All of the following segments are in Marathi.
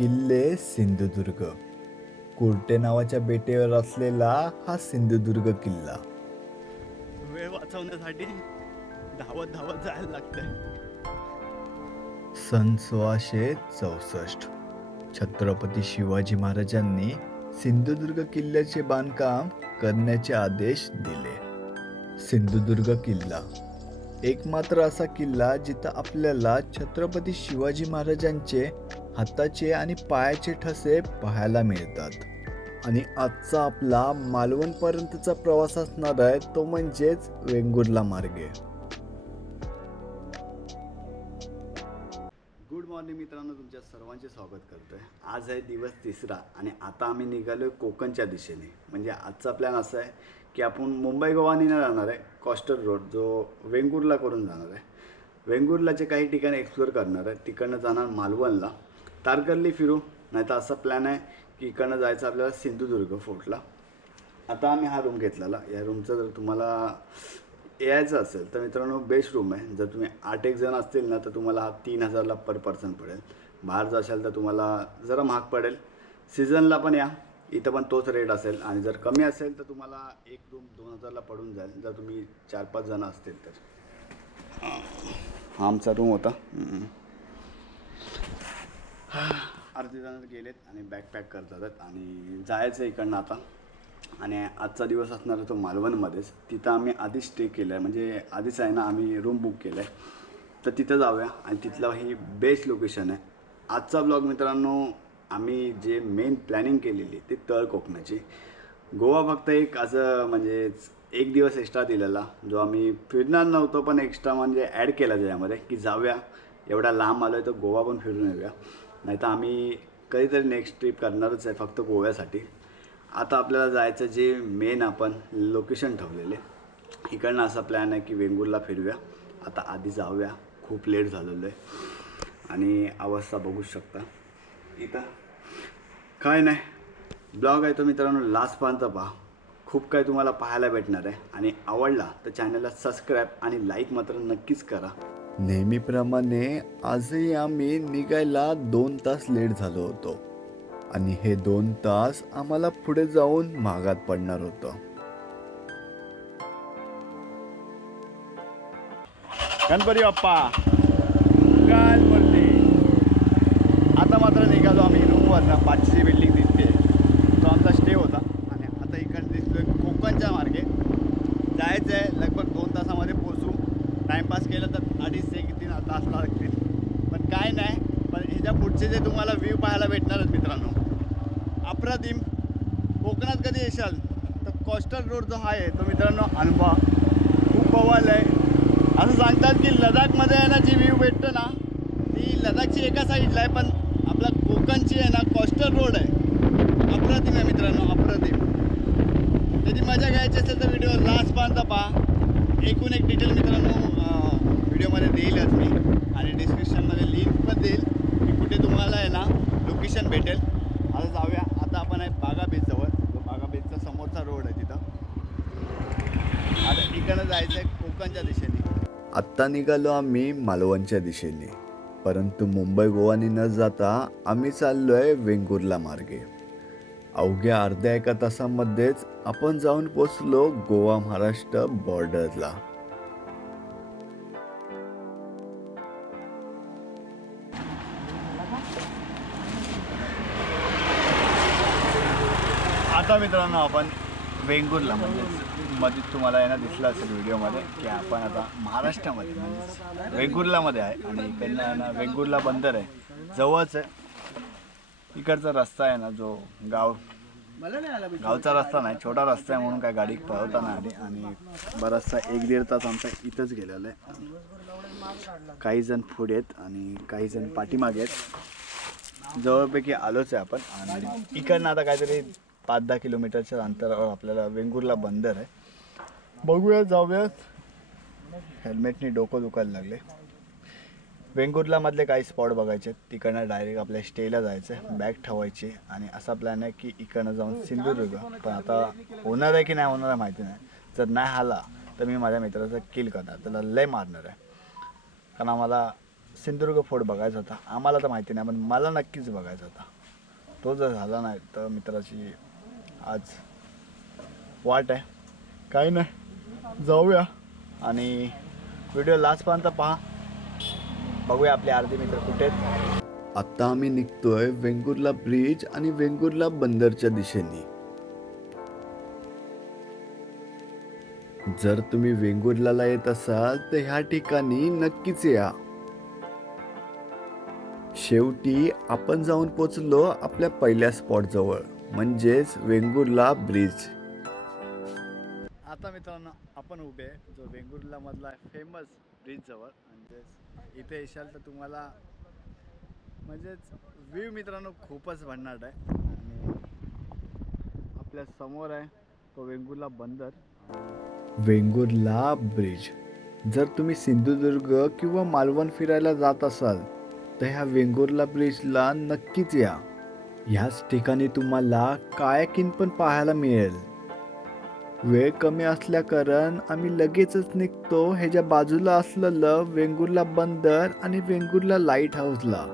किल्ले सिंधुदुर्ग. कुर्टे नावाच्या बेटेवर असलेला हा सिंधुदुर्ग किल्ला. वेळ वाचवण्यासाठी धावत धावत जायला लागतंय. सन सोळाशे चौसष्ट. छत्रपती शिवाजी महाराजांनी सिंधुदुर्ग किल्ल्याचे बांधकाम करण्याचे आदेश दिले. सिंधुदुर्ग किल्ला. एकमात्र असा किल्ला जिथं आपल्याला छत्रपती शिवाजी महाराजांचे हाताचे आणि पायाचे ठसे पाहायला मिळतात. आणि आजचा आपला मालवणपर्यंतचा प्रवास असणार आहे तो म्हणजेच वेंगुर्ला मार्गे. गुड मॉर्निंग मित्रांनो तुमच्या सर्वांचे स्वागत करतो आहे आज आहे दिवस तिसरा आणि आता आम्ही निघालो आहे कोकणच्या दिशेने. म्हणजे आजचा प्लॅन असा आहे की आपण मुंबई गोवानी जाणार राहणार आहे कॉस्टर रोड जो वेंगुर्ला करून जाणार आहे. वेंगुर्लाचे काही ठिकाणी एक्सप्लोअर करणार आहे. तिकडनं जाणार मालवणला. तारकर्ली फिरू. नाही तर असा प्लॅन आहे की इकडनं जायचं आपल्याला सिंधुदुर्ग फोर्टला आता आम्ही हा रूम घेतलेला. या रूमचं जर तुम्हाला यायचं असेल तर मित्रांनो बेस्ट रूम आहे. जर तुम्ही आठ एक जण असतील ना तर तुम्हाला हा तीन हजारला पर पर्सन पडेल. बाहेर जाशाल तर तुम्हाला जरा महाग पडेल. सीझनला पण या. इथं पण तोच रेट असेल. आणि जर कमी असेल तर तुम्हाला एक रूम दोन हजारला पडून जाईल. जर तुम्ही चार पाच जण असतील तर. हा आमचा रूम होता. अर्धे जण गेलेत आणि बॅकपॅक करतात आणि जायचं आहे इकडनं आता. आणि आजचा दिवस असणार आहे तो मालवणमध्येच. तिथं आम्ही आधीच स्टे केलं आहे म्हणजे आधीच आहे ना आम्ही रूम बुक केलं आहे तर तिथं जाऊया. आणि तिथलं ही बेस्ट लोकेशन आहे. आजचा ब्लॉग मित्रांनो आम्ही जे मेन प्लॅनिंग केलेली ते तळ कोकणाची. गोवा फक्त एक असं म्हणजे एक दिवस एक्स्ट्रा दिलेला. जो आम्ही फिरणार नव्हतो पण एक्स्ट्रा म्हणजे ॲड केला त्याच्यामध्ये की जाऊया. एवढा लांब आलो आहे तर गोवा पण फिरून येऊया. नाही तर आम्ही कधीतरी नेक्स्ट ट्रिप करणारच आहे फक्त गोव्यासाठी. आता आपल्याला जायचं जे मेन आपण लोकेशन ठेवलेले इकडनं असा प्लॅन आहे की वेंगुर्ला फिरूया. आता आधी जाऊया. खूप लेट झालेलो आहे. आणि अवस्था बघू शकता. इथं. काय नाही. ब्लॉग आहे तो मित्रांनो लास्टपर्यंत पहा. खूप काही तुम्हाला पाहायला भेटणार आहे. आणि आवडला तर चॅनलला सबस्क्राईब आणि लाईक मात्र नक्कीच करा. नेहमीप्रमाणे आजही आम्ही निघायला दोन तास लेट झालो होतो. आणि हे दोन तास आम्हाला पुढे जाऊन महागात पडणार होतं. गणपती बाप्पा गणपती आता मात्र निघालो आम्ही रूमवर ना पाचशे बिल्डिंग दिसते तो आमचा स्टे होता आणि आता इकडे दिसतोय कोकणच्या मार्गे जायचं आहे लगभग दोन तासामध्ये पोचू टाईमपास केलं तर अडीच ते तीन तास लागतील पण आहे नाही. पण ह्याच्या पुढचे जे तुम्हाला व्ह्यू पाहायला भेटणारच मित्रांनो. अप्रतिम कोकणात कधी येशाल तर कॉस्टल रोड जो आहे तो मित्रांनो अनुभव. खूप बवाल आहे असं सांगतात की लडाखमध्ये आहे ना जी व्ह्यू भेटतं ना ती लडाखची एका साईडला आहे पण आपला कोकणची आहे ना कॉस्टल रोड आहे. अप्रतिम आहे मित्रांनो अप्रतिम त्याची मजा घ्यायची असेल तर व्हिडिओ लास्टपर्यंत पहा. एकूण एक डिटेल मित्रांनो व्हिडिओमध्ये देईलच मी. आणि डिस्क्रिप्शनमध्ये लिंक पण देईल. की कुठे तुम्हाला आहे ना लोकेशन भेटेल. आता जाऊया. आता आपण आहे बागा बीचजवळ तो बागा बीचचा समोरचा रोड आहे तिथं. आता इकडं जायचं आहे कोकणच्या दिशेने. आत्ता निघालो आम्ही मालवणच्या दिशेने. परंतु मुंबई गोवानी न जाता आम्ही चाललो आहे वेंगुर्ला मार्गे. अवघ्या अर्ध्या एका तासामध्येच आपण जाऊन पोचलो गोवा महाराष्ट्र बॉर्डरला मित्रांनो आपण वेंगुर्ला म्हणजे मध्ये तुम्हाला आहे ना दिसलं असेल व्हिडिओमध्ये की आपण आता महाराष्ट्रामध्ये म्हणजे वेंगुर्लामध्ये आहे आणि इकडनं आहे ना वेंगुर्ला बंदर आहे. जवळच आहे. इकडचा रस्ता आहे ना जो गाव गावचा रस्ता नाही छोटा रस्ता आहे म्हणून काय गाडी पळवता नाही आली आणि बराचसा एक दीड तास आमचा इथंच गेलेला आहे. काही जण पुढे आहेत आणि काही जण पाठीमागे आहेत. जवळपैकी आलोच आहे आपण आणि इकडनं आता काहीतरी पाच दहा किलोमीटरच्या अंतरावर आपल्याला वेंगुर्ला बंदर आहे. बघूया जाऊयात. हेल्मेटनी डोकं दुखायला लागले. वेंगुर्लामधले काही स्पॉट बघायचे. तिकडनं डायरेक्ट आपल्या स्टेला जायचं आहे बॅग ठेवायची. आणि असा प्लॅन आहे की इकडनं जाऊन सिंधुदुर्ग. पण आता होणार आहे की नाही होणार आहे माहिती नाही. जर नाही आला तर मी माझ्या मित्राचा किल करणार. त्याला लय मारणार आहे. कारण आम्हाला सिंधुदुर्ग फोर्ट बघायचा होता. आम्हाला तर माहिती नाही पण मला नक्कीच बघायचा होता. तो जर झाला नाही तर मित्राची आज वाट आहे. काही नाही. जाऊया आणि व्हिडिओ लास्टपर्यंत पहा. बघूया आपले अर्धे मित्र कुठे आहेत. आत्ता आम्ही निघतोय वेंगुर्ला ब्रिज आणि वेंगुर्ला बंदरच्या दिशेने. जर तुम्ही वेंगुर्लाला येत असाल तर ह्या ठिकाणी नक्कीच या. शेवटी आपण जाऊन पोचलो आपल्या पहिल्या स्पॉट जवळ. म्हणजेच वेंगुर्ला ब्रिज. आता मित्रांनो आपण उभे जो वेंगुर्ला मधला फेमस ब्रिज जवळ म्हणजेच इथे येशाल तर तुम्हाला म्हणजेच व्ह्यू मित्रांनो खूपच भन्नाट आहे. आणि आपल्यासमोर आहे तो वेंगुर्ला बंदर. वेंगुर्ला ब्रिज. जर तुम्ही सिंधुदुर्ग किंवा मालवण फिरायला जात असाल तर ह्या वेंगुर्ला ब्रिजला नक्कीच या. ह्याच ठिकाणी तुम्हाला कायाकिन पण पाहायला मिळेल. वेळ कमी असल्याकारण आम्ही लगेचच निघतो. ह्याच्या बाजूला असलेलं वेंगुर्ला बंदर आणि वेंगुर्ला लाइट हाऊसला.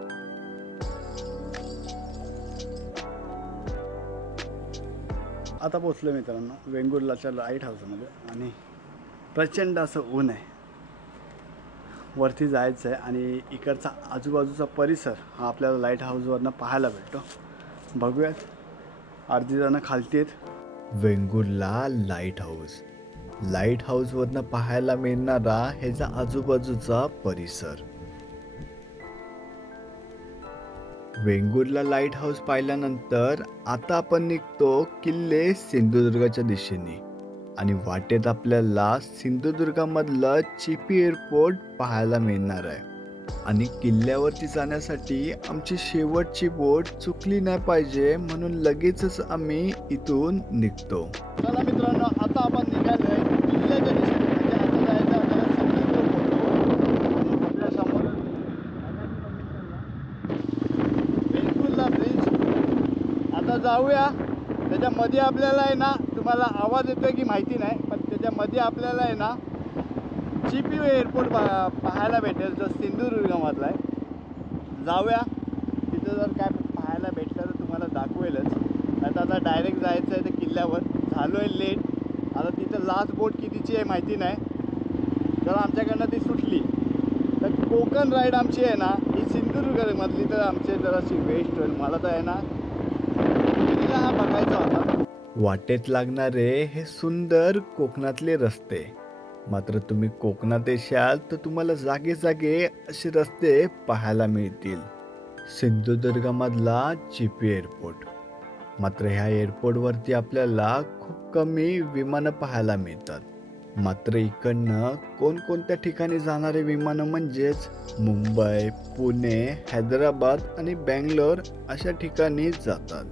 आता पोचलो मित्रांनो वेंगुर्लाच्या लाइट हाऊसमध्ये आणि प्रचंड असं ऊन आहे. वरती जायचं आहे आणि इकडचा आजूबाजूचा परिसर हा आपल्याला लाइट हाऊसवरनं पाहायला भेटतो. बघूयात. अर्धी जणं खालती आहेत. Vengurla lighthouse. लाइट हाऊसवरनं पाहायला मिळणारा ह्याचा आजूबाजूचा परिसर. वेंगुर्ला लाइट हाऊस पाहिल्यानंतर आता आपण निघतो किल्ले सिंधुदुर्गाच्या दिशेने. आणि वाटेत आपल्याला सिंधुदुर्गामधलं चिपी एअरपोर्ट पाहायला मिळणार आहे. आणि किल्ल्यावरती जाण्यासाठी आमची शेवटची बोट चुकली नाही पाहिजे म्हणून लगेचच आम्ही इथून निघतो. चला मित्रांनो आता आपण निघालो आहे किल्ल्याच्या दिशेने म्हणजे आता जायचं आपल्याला सगळीकडे आपल्यासमोर ब्रिज आता जाऊया. त्याच्यामध्ये आपल्याला आहे ना तुम्हाला आवाज येतोय की माहिती नाही पण त्याच्यामध्ये आपल्याला आहे ना चिपी एअरपोर्ट पा पाहायला भेटेल जो सिंधुदुर्गमधला आहे. जाऊया. तिथं जर काय पाहायला भेटलं तर तुम्हाला दाखवेलच. आता आता डायरेक्ट जायचं आहे तर किल्ल्यावर. झालो आहे लेट आता तिथं लास्ट बोट कितीची आहे माहिती नाही. जर आमच्याकडनं ती सुटली. तर कोकण राईड आमची आहे ना ही सिंधुदुर्गमधली तर आमचे जराशी वेस्ट होईल. मला तर आहे ना हा बघायचा होता. वाटेत लागणारे हे सुंदर कोकणातले रस्ते. मात्र तुम्ही कोकणात येशाल तर तुम्हाला जागे जागे असे रस्ते पाहायला मिळतील. सिंधुदुर्गामधला चिपी एअरपोर्ट. मात्र ह्या एअरपोर्टवरती आपल्याला खूप कमी विमानं पाहायला मिळतात. मात्र इकडनं कोणकोणत्या ठिकाणी जाणारे विमानं म्हणजेच मुंबई पुणे हैदराबाद आणि बँगलोर अशा ठिकाणी जातात.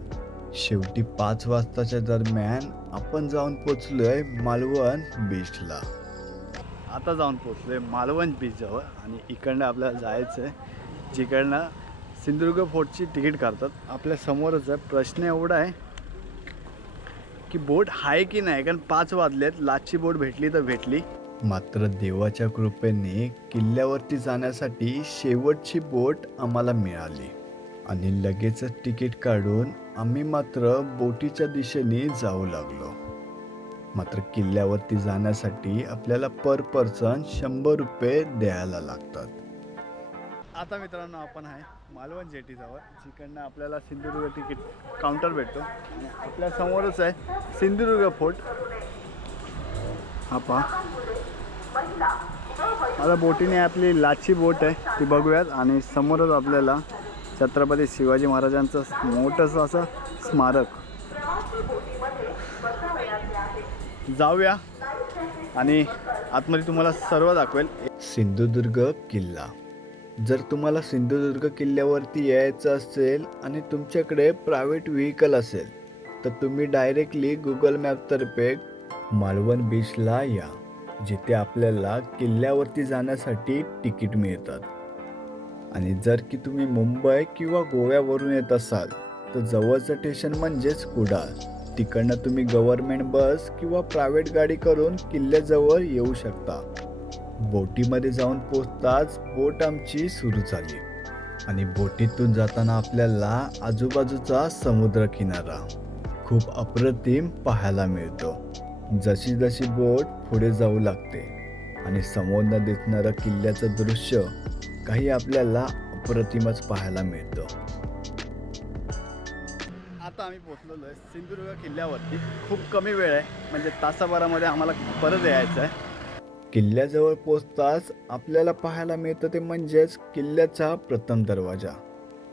शेवटी पाच वाजताच्या दरम्यान आपण जाऊन पोचलोय मालवण बीचला आता जाऊन पोचलोय मालवण बीचजवळ आणि इकडनं आपल्याला जायचं आहे जिकडनं सिंधुदुर्ग फोर्टची तिकीट काढतात. आपल्या समोरच आहे. प्रश्न एवढा आहे की बोट आहे की नाही? कारण पाच वाजलेत. लास्टची बोट भेटली तर भेटली. मात्र देवाच्या कृपेने किल्ल्यावरती जाण्यासाठी शेवटची बोट आम्हाला मिळाली. आणि लगेचच तिकीट काढून आम्ही मात्र बोटीच्या दिशेने जाऊ लागलो. मात्र किल्ल्यावरती जाण्यासाठी आपल्याला पर पर्सन शंभर रुपये द्यायला लागतात. आता मित्रांनो आपण आहे मालवण जेटीजवळ जिकडनं आपल्याला सिंधुदुर्ग तिकीट काउंटर भेटतो. आणि आपल्या समोरच आहे सिंधुदुर्ग फोर्ट हा पहा. आता बोटीने आपली लाची बोट आहे ती बघूयात. आणि समोरच आपल्याला छत्रपती शिवाजी महाराजांचं मोठंसं असं स्मारक. जाऊया आणि आतमध्ये तुम्हाला सर्व दाखवेल. सिंधुदुर्ग किल्ला. जर तुम्हाला सिंधुदुर्ग किल्ल्यावरती यायचं असेल आणि तुमच्याकडे प्रायव्हेट व्हेकल असेल तर तुम्ही डायरेक्टली गुगल मॅपतर्फे मालवण बीचला या जिथे आपल्याला किल्ल्यावरती जाण्यासाठी तिकीट मिळतात. आणि जर की तुम्ही मुंबई किंवा गोव्यावरून येत असाल तर जवळचं स्टेशन म्हणजेच कुडाळ. तिकडनं तुम्ही गव्हर्नमेंट बस किंवा प्रायव्हेट गाडी करून किल्ल्याजवळ येऊ शकता. बोटीमध्ये जाऊन पोचताच बोट आमची सुरू झाली. आणि बोटीतून जाताना आपल्याला आजूबाजूचा समुद्र किनारा खूप अप्रतिम पाहायला मिळतो. जशी जशी बोट पुढे जाऊ लागते आणि समोरनं दिसणारं किल्ल्याचं दृश्य काही आपल्याला अप्रतिमच पाहायला मिळतं. पोचलेलो आहे. सिंधुदुर्ग किल्ल्यावरती खूप कमी वेळ आहे. म्हणजे तासाभरामध्ये आम्हाला परत यायचं आहे. किल्ल्याजवळ पोचताच आपल्याला पाहायला मिळतं ते म्हणजेच किल्ल्याचा प्रथम दरवाजा.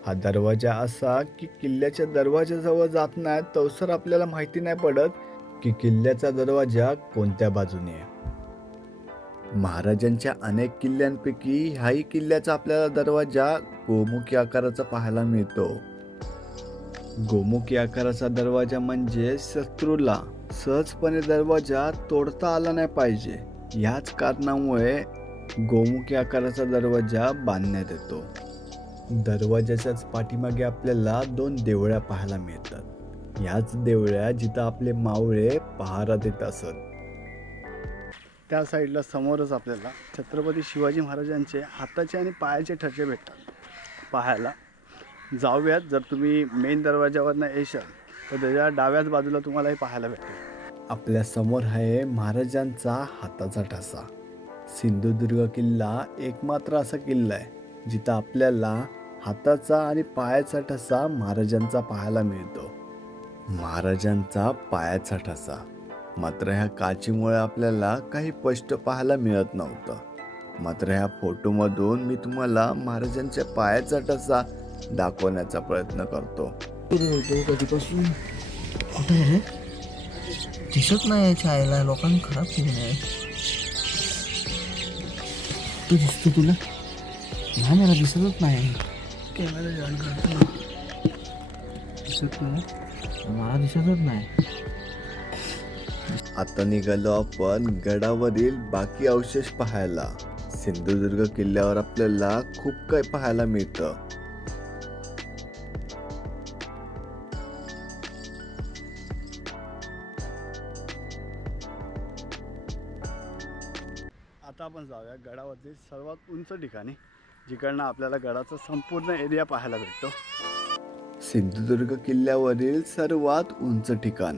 हा दरवाजा असा की किल्ल्याच्या दरवाजाजवळ जात नाही तवसर आपल्याला माहिती नाही पडत की किल्ल्याचा दरवाजा कोणत्या बाजूने आहे. महाराजांच्या अनेक किल्ल्यांपैकी ह्याही किल्ल्याचा आपल्याला दरवाजा गोमुखी आकाराचा पाहायला मिळतो. गोमुखी आकाराचा दरवाजा म्हणजे शत्रूला सहजपणे दरवाजा तोडता आला नाही पाहिजे. याच कारणामुळे गोमुखी आकाराचा दरवाजा बांधण्यात येतो. दरवाजाच्याच पाठीमागे आपल्याला दोन देवळ्या पाहायला मिळतात. याच देवळ्या जिथं आपले मावळे पहारा देत असत. त्या साईडला समोरच आपल्याला छत्रपती शिवाजी महाराजांचे हाताचे आणि पायाचे ठसे भेटतात. पाहायला जाऊयात. जर तुम्ही मेन दरवाज्यावरनं येशाल तर त्याच्या डाव्याच बाजूला तुम्हाला हे पाहायला भेटेल. आपल्यासमोर आहे महाराजांचा हाताचा ठसा. सिंधुदुर्ग किल्ला एकमात्र असा किल्ला आहे जिथं आपल्याला हाताचा आणि पायाचा ठसा महाराजांचा पाहायला मिळतो. महाराजांचा पायाचा ठसा. मात्र ह्या काचीमुळे आपल्याला काही स्पष्ट पाहायला मिळत नव्हतं. मात्र ह्या फोटोमधून मी तुम्हाला महाराजांच्या पायाचा ठसा दाखवण्याचा प्रयत्न करतो. तो कधीपासून? कुठे आहे? दिसत नाही छायला. लोकांनी खराब केली आहे. तो दिसतो तुला? नाही मला दिसतच नाही. कॅमेरा जॉईन करतो. ना दिसत नाही. मला दिसतच नाही. आता निघालो आपण गडावरील बाकी अवशेष पाहायला. सिंधुदुर्ग किल्ल्यावर आपल्याला खूप काही पाहायला मिळतं. सर्वात ठिकाणी जिकडनं आपल्याला गडाचा संपूर्ण एरिया पाहायला भेटतो. सिंधुदुर्ग किल्ल्यावरील सर्वात उंच ठिकाण.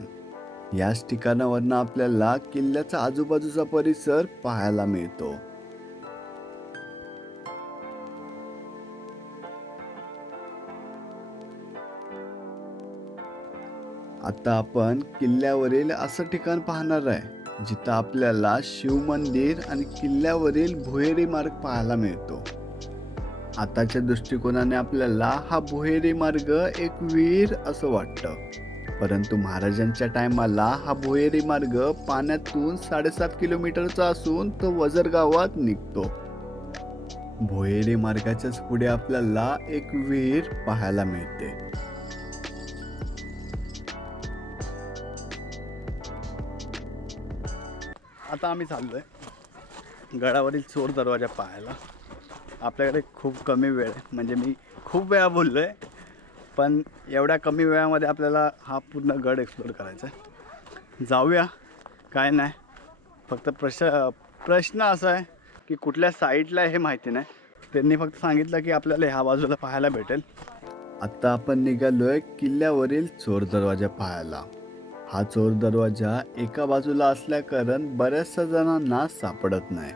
याच ठिकाणावरनं आपल्याला किल्ल्याचा आजूबाजूचा परिसर पाहायला मिळतो. आता आपण किल्ल्यावरील असं ठिकाण पाहणार आहे. जिथं आपल्याला शिव मंदिर आणि किल्ल्यावरील भुहेरी मार्ग पाहायला मिळतो. आताच्या दृष्टिकोनाने आपल्याला हा भुहेरी मार्ग एक विहीर असं वाटतं. परंतु महाराजांच्या टायमाला हा भुहेरी मार्ग पाण्यातून साडेसात किलोमीटरचा असून तो वजर गावात निघतो. भुहेरी मार्गाच्याच पुढे आपल्याला एक विहीर पाहायला मिळते. आता आम्ही चाललो आहे गडावरील चोर दरवाजा पाहायला. आपल्याकडे खूप कमी वेळ आहे. म्हणजे मी खूप वेळा बोललो आहे पण एवढ्या कमी वेळामध्ये आपल्याला हा पूर्ण गड एक्सप्लोर करायचा आहे. जाऊया. काय नाही. फक्त प्रश्न प्रश्न असा आहे की कुठल्या साईडला हे माहिती नाही. त्यांनी फक्त सांगितलं की आपल्याला ह्या बाजूला पाहायला भेटेल. आत्ता आपण निघालो आहे किल्ल्यावरील चोर दरवाजा पाहायला. हा चोर दरवाजा एका बाजूला असल्याकारण बऱ्याचशा जणांना सापडत नाही.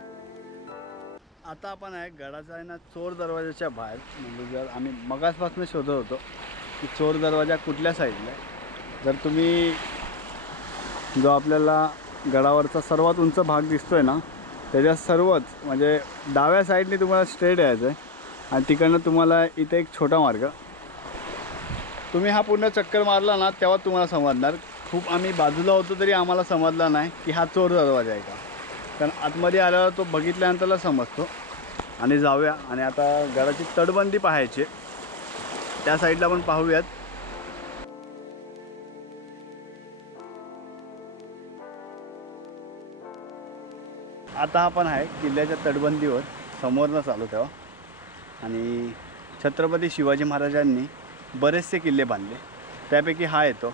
आता आपण आहे गडाचा आहे ना चोर दरवाजाच्या बाहेर. म्हणजे जर आम्ही मगासपासून शोधत होतो की चोर दरवाजा कुठल्या साईडला आहे. जर तुम्ही जो आपल्याला गडावरचा सर्वात उंच भाग दिसतो आहे ना त्याच्या सर्वच म्हणजे डाव्या साईडने तुम्हाला स्ट्रेट यायचं आहे आणि तिकडनं तुम्हाला इथे एक छोटा मार्ग. तुम्ही हा पूर्ण चक्कर मारला ना तेव्हा तुम्हाला समजणार खूप आम्ही बाजूला होतो तरी आम्हाला समजला नाही की हा चोर दरवाजा आहे का. कारण आतमध्ये आल्यावर तो बघितल्यानंतरला समजतो. आणि जाऊया. आणि आता घराची तटबंदी पाहायची त्या साईडला पण पाहूयात. आता आपण आहे किल्ल्याच्या तटबंदीवर. समोरनं चालू तेव्हा आणि छत्रपती शिवाजी महाराजांनी बरेचसे किल्ले बांधले. त्यापैकी हा येतो.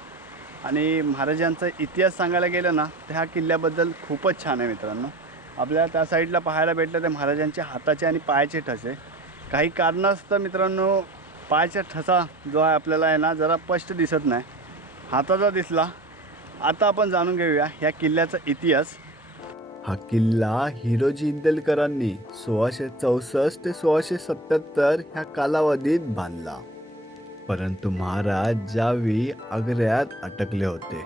आणि महाराजांचा इतिहास सांगायला गेलं ना तर ह्या किल्ल्याबद्दल खूपच छान आहे मित्रांनो. आपल्याला त्या साईडला पाहायला भेटलं ते महाराजांचे हाताचे आणि पायाचे ठसे. काही कारणास्तव मित्रांनो पायाचा ठसा जो आहे आपल्याला आहे ना जरा स्पष्ट दिसत नाही. हाताचा दिसला. आता आपण जाणून घेऊया ह्या किल्ल्याचा इतिहास. हा किल्ला हिरोजी इंदलकरांनी सोळाशे चौसष्ट ते सोळाशे सत्याहत्तर ह्या कालावधीत बांधला. परंतु महाराज ज्यावेळी आग्र्यात अटकले होते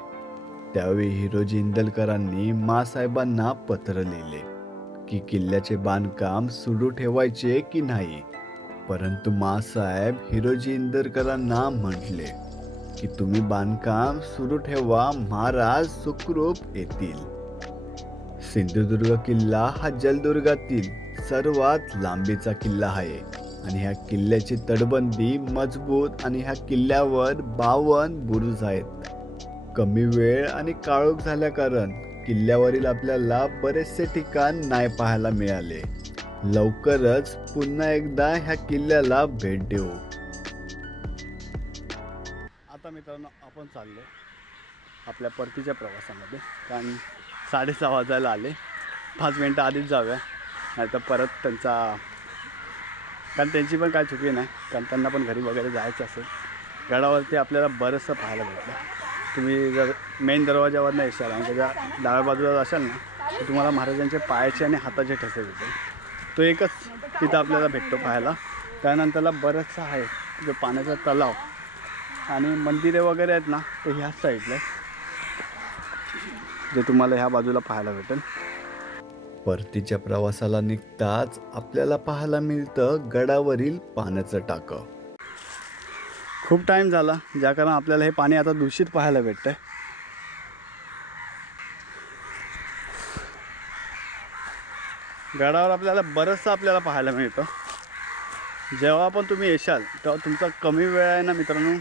त्यावेळी हिरोजी इंदलकरांनी मासाहेबांना पत्र लिहिले की किल्ल्याचे बांधकाम सुरू ठेवायचे की नाही. परंतु मासाहेब हिरोजी इंदलकरांना म्हटले की तुम्ही बांधकाम सुरू ठेवा महाराज सुखरूप येतील. सिंधुदुर्ग किल्ला हा जलदुर्गातील सर्वात लांबीचा किल्ला आहे. आणि ह्या किल्ल्याची तटबंदी मजबूत आणि ह्या किल्ल्यावर बावन बुरुज आहेत. कमी वेळ आणि काळोख झाल्या कारण किल्ल्यावरील आपल्याला बरेचसे ठिकाण नाही पाहायला मिळाले. लवकरच पुन्हा एकदा ह्या किल्ल्याला भेट देऊ. आता मित्रांनो आपण चाललो आपल्या परतीच्या प्रवासामध्ये. कारण साडेसहा वाजायला आले. पाच मिनटं आधीच जाऊया. नाही तर परत त्यांचा कारण त्यांची पण काय चुकी नाही. कारण त्यांना पण घरी वगैरे जायचं असेल. गडावरती आपल्याला बरंचसं पाहायला भेटलं. तुम्ही जर मेन दरवाजावरनं येशाल आणि त्याच्या डाव्या बाजूला असाल ना तर तुम्हाला महाराजांचे पायाचे आणि हाताचे ठसे भेटेल तो एकच तिथं आपल्याला भेटतो पाहायला. त्यानंतरला बरंचसं आहे जो पाण्याचा तलाव आणि मंदिरे वगैरे आहेत ना ते ह्याच साईडला जे तुम्हाला ह्या बाजूला पाहायला भेटेल. परतीच्या प्रवासाला निघताच आपल्याला पाहायला मिळतं गडावरील पाण्याचं टाकं. खूप टाईम झाला ज्या कारण आपल्याला हे पाणी आता दूषित पाहायला भेटतंय. गडावर आपल्याला बरंचसं आपल्याला पाहायला मिळतं. जेव्हा पण तुम्ही येशाल तेव्हा तुमचा कमी वेळ आहे ना मित्रांनो?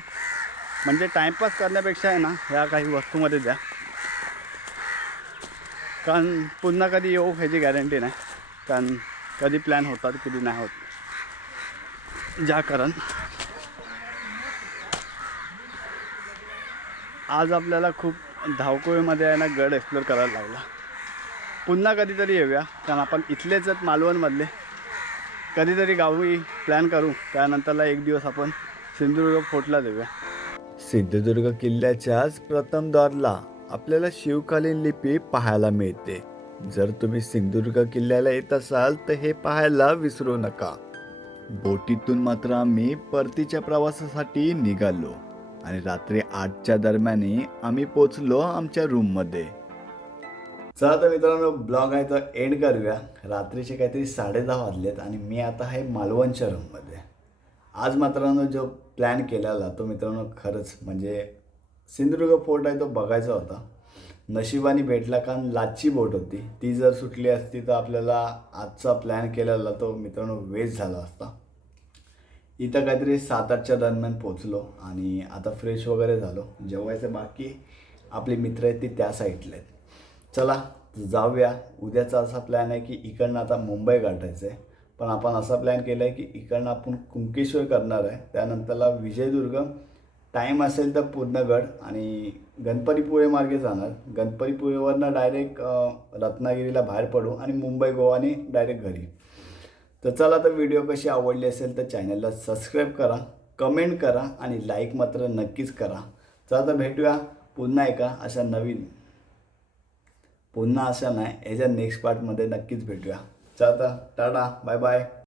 म्हणजे टाईमपास करण्यापेक्षा आहे ना ह्या काही वस्तूमध्ये द्या. कारण पुन्हा कधी येऊ ह्याची गॅरंटी नाही. कारण कधी प्लॅन होतात कधी नाही होत. ज्या कारण. आज आपल्याला खूप धावकोळीमध्ये आहे ना गड एक्सप्लोर करायला लागला. पुन्हा कधीतरी येऊया कारण आपण इथलेच आहेत मालवणमधले. कधीतरी गावी प्लॅन करू त्यानंतरला एक दिवस आपण सिंधुदुर्ग फोर्टला देऊया सिंधुदुर्ग किल्ल्याच्याच प्रथम दौरला आपल्याला शिवकालीन लिपी पाहायला मिळते. जर तुम्ही सिंधुदुर्ग किल्ल्याला येत असाल तर हे पाहायला विसरू नका. बोटीतून मात्र आम्ही परतीच्या प्रवासासाठी निघालो आणि रात्री आठच्या दरम्यान आम्ही पोचलो आमच्या रूममध्ये. चला तर मित्रांनो ब्लॉग आहे तर एंड करूया. रात्रीचे काहीतरी साडे दहा वाजलेत आणि मी आता आहे मालवणच्या रूममध्ये. आज मित्रांनो जो प्लॅन केलेला तो मित्रांनो खरंच म्हणजे सिंधुदुर्ग फोर्ट आहे तो बघायचा होता. नशिबाने भेटला कारण लाची बोट होती. ती जर सुटली असती तर आपल्याला आजचा प्लॅन केलेला तो मित्रांनो वेस्ट झाला असता. इथं काहीतरी सात आठच्या दरम्यान पोचलो आणि आता फ्रेश वगैरे झालो. जेवायचं बाकी आपले मित्र आहेत ते त्या साईडला आहेत. चला जाऊया. उद्याचा असा प्लॅन आहे की इकडनं आता मुंबई गाठायचं आहे पण आपण असा प्लॅन केला आहे की इकडनं आपण कुंकेश्वर करणार आहे. त्यानंतरला विजयदुर्ग टाईम असेल तर पूर्णगड आणि गणपतीपुळे मार्गे जाणार. गणपतीपुळेवरनं डायरेक्ट रत्नागिरीला बाहेर पडू आणि मुंबई गोवाने डायरेक्ट घरी. तर चला तर व्हिडिओ कशी आवडली असेल तर चॅनलला सबस्क्राईब करा कमेंट करा आणि लाईक मात्र नक्कीच करा. चला तर भेटूया पुन्हा एका अशा नवीन पुन्हा अशा नाही याच्या नेक्स्ट पार्टमध्ये नक्कीच भेटूया. चला तर टाटा बाय बाय